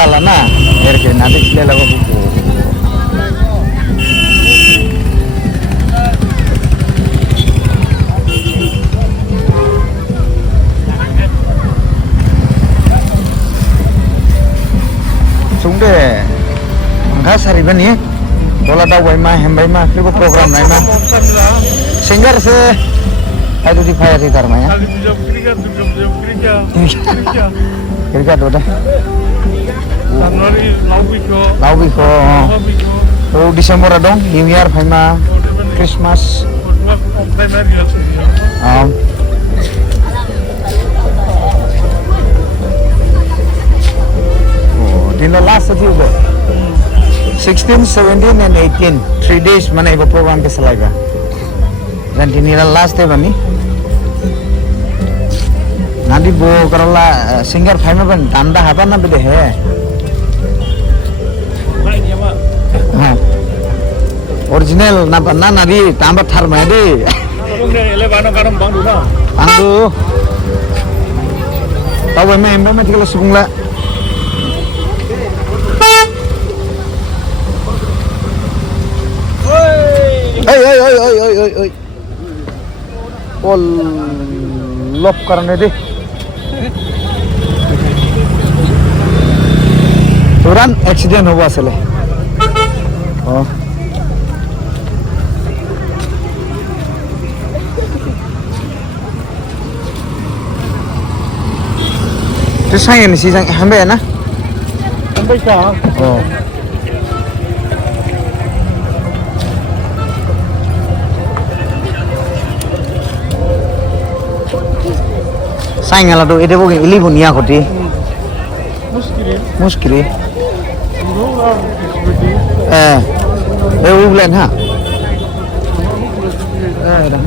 pala na. Erke nanti sila lagu buku. Sungde, angka sariban ya. Bola tahu baima, hembai ma, kribo program naik ma. Singer se, aduh di fire di karma ya. Kriket udah. Januari Lawi ko. Oh Desember dong, New Year baima, Christmas. In the last juga 16, 17 and 18 3 days mana ibu program ke selaiba dan ini last day bani nanti bu kerala singer final ban tanda apa nanti deh original napa nanti tambah tharma deh bangdu tahu emang mati kalau sebungla oi all lop karne deh turan accident हुआ असले oh itu saya nih sih hambe na hambe ka oh Sayang lah tuh, itu bukan ini punya koti. Muskil. Bulan ha. Dah.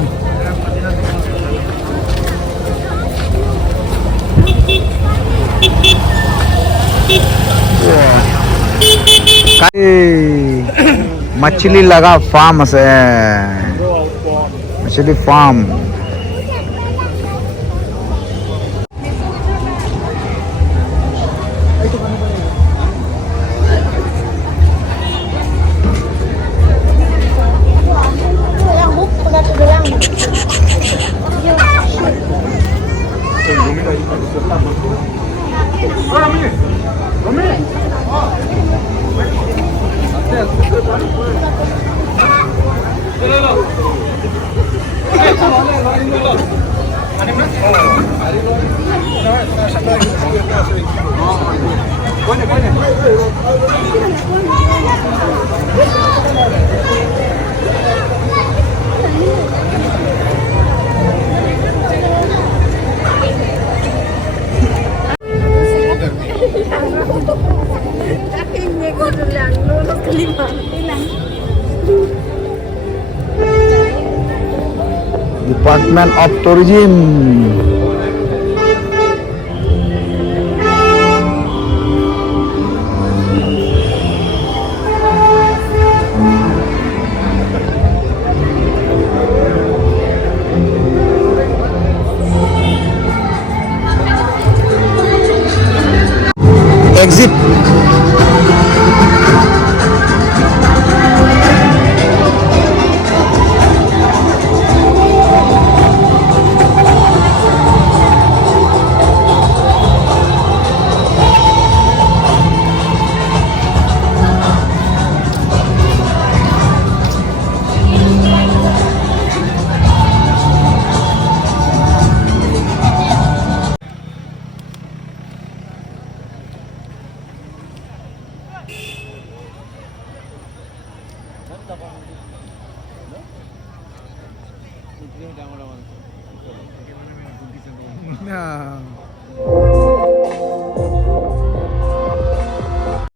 मछली लगा farm से मछली farm Department of Tourism. Exit. No.